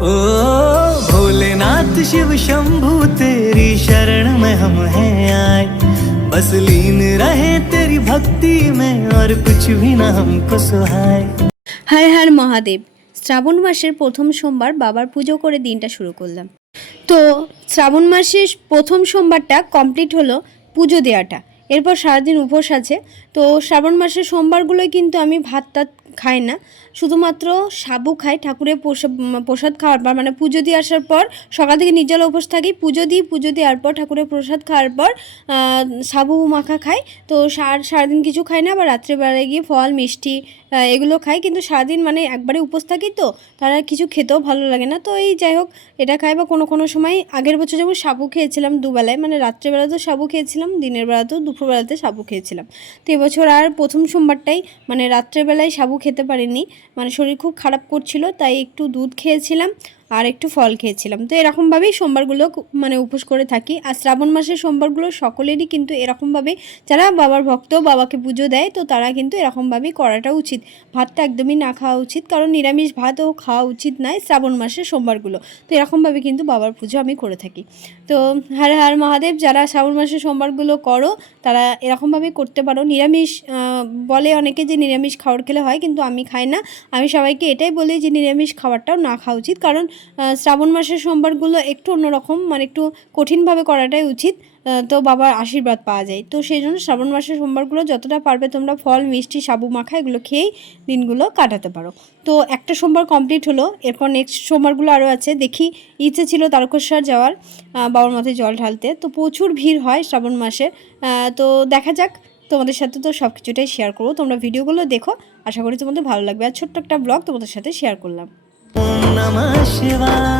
ओ भोलेनाथ शिव शंभू तेरी शरण में हम हैं आए, बस लीन रहे तेरी भक्ति में और कुछ भी ना हमको सुहाए। हर हर महादेव। শ্রাবণ মাসের প্রথম সোমবার বাবার পুজো করে দিনটা শুরু করলাম। তো শ্রাবণ মাসের প্রথম সোমবারটা কমপ্লিট হলো পুজো দেওয়াটা, এরপর সারাদিন উপোস আছে। তো শ্রাবণ মাসের সোমবারগুলোই কিন্তু আমি ভাত টাত খাই না, শুধুমাত্র সাবু খাই ঠাকুরের প্রসাদ খাওয়ার পর, মানে পুজো দিয়ে আসার পর সকাল থেকে নির্জলা উপোস থাকি, পুজো দেওয়ার পর ঠাকুরের প্রসাদ খাওয়ার পর সাবু মাখা খাই। তো সারাদিন কিছু খাই না, আবার রাত্রেবেলায় গিয়ে ফল মিষ্টি এগুলো খাই, কিন্তু সারাদিন মানে একবারে উপোস থাকি তো তারা কিছু খেতেও ভালো লাগে না। তো এই যাই হোক এটা খাই, বা কোনো সময় আগের বছর যেমন সাবু খেয়েছিলাম দুবেলায়, মানে রাত্রেবেলাতেও সাবু খেয়েছিলাম, দিনের বেলাতেও দুপুরবেলাতে সাবু খেয়েছিলাম। তো এবছর আর প্রথম সোমবারটাই মানে রাত্রেবেলায় সাবু খেতে পারিনি, মানে শরীর খুব খারাপ করছিল, তাই একটু দুধ খেয়েছিলাম আর একটু ফল খেয়েছিলাম। তো এরকমভাবেই সোমবারগুলো মানে উপোস করে থাকি। আর শ্রাবণ মাসের সোমবারগুলো সকলেরই কিন্তু এরকমভাবে, যারা বাবার ভক্ত বাবাকে পুজো দেয় তো তারা কিন্তু এরকমভাবেই করাটা উচিত। ভাতটা একদমই না খাওয়া উচিত, কারণ নিরামিষ ভাতও খাওয়া উচিত নয় শ্রাবণ মাসের সোমবারগুলো। তো এরকমভাবে কিন্তু বাবার পুজো আমি করে থাকি। তো হর হর মহাদেব, যারা শ্রাবণ মাসের সোমবারগুলো করো তারা এরকমভাবেই করতে পারো। নিরামিষ বলে অনেকে যে নিরামিষ খাবার খেলে হয়, কিন্তু আমি খাই না। আমি সবাইকে এটাই বলি যে নিরামিষ খাবারটাও না খাওয়া উচিত, কারণ শ্রাবণ মাসের সোমবারগুলো একটু অন্যরকম, মানে একটু কঠিনভাবে করাটাই উচিত, তো বাবার আশীর্বাদ পাওয়া যায়। তো সেই জন্য শ্রাবণ মাসের সোমবারগুলো যতটা পারবে তোমরা ফল মিষ্টি সাবু মাখা এগুলো খেয়েই দিনগুলো কাটাতে পারো। তো একটা সোমবার কমপ্লিট হলো, এরপর নেক্সট সোমবারগুলো আরও আছে। দেখি, ইচ্ছে ছিল তারকেশ্বর যাওয়ার বাবার মাথায় জল ঢালতে, তো প্রচুর ভিড় হয় শ্রাবণ মাসে। তো দেখা যাক, তোমাদের সাথে তো সব কিছুটাই শেয়ার করবো, তোমরা ভিডিওগুলো দেখো, আশা করি তোমাদের ভালো লাগবে। আর ছোট্ট একটা ব্লগ তোমাদের সাথে শেয়ার করলাম। ओम नमः शिवाय।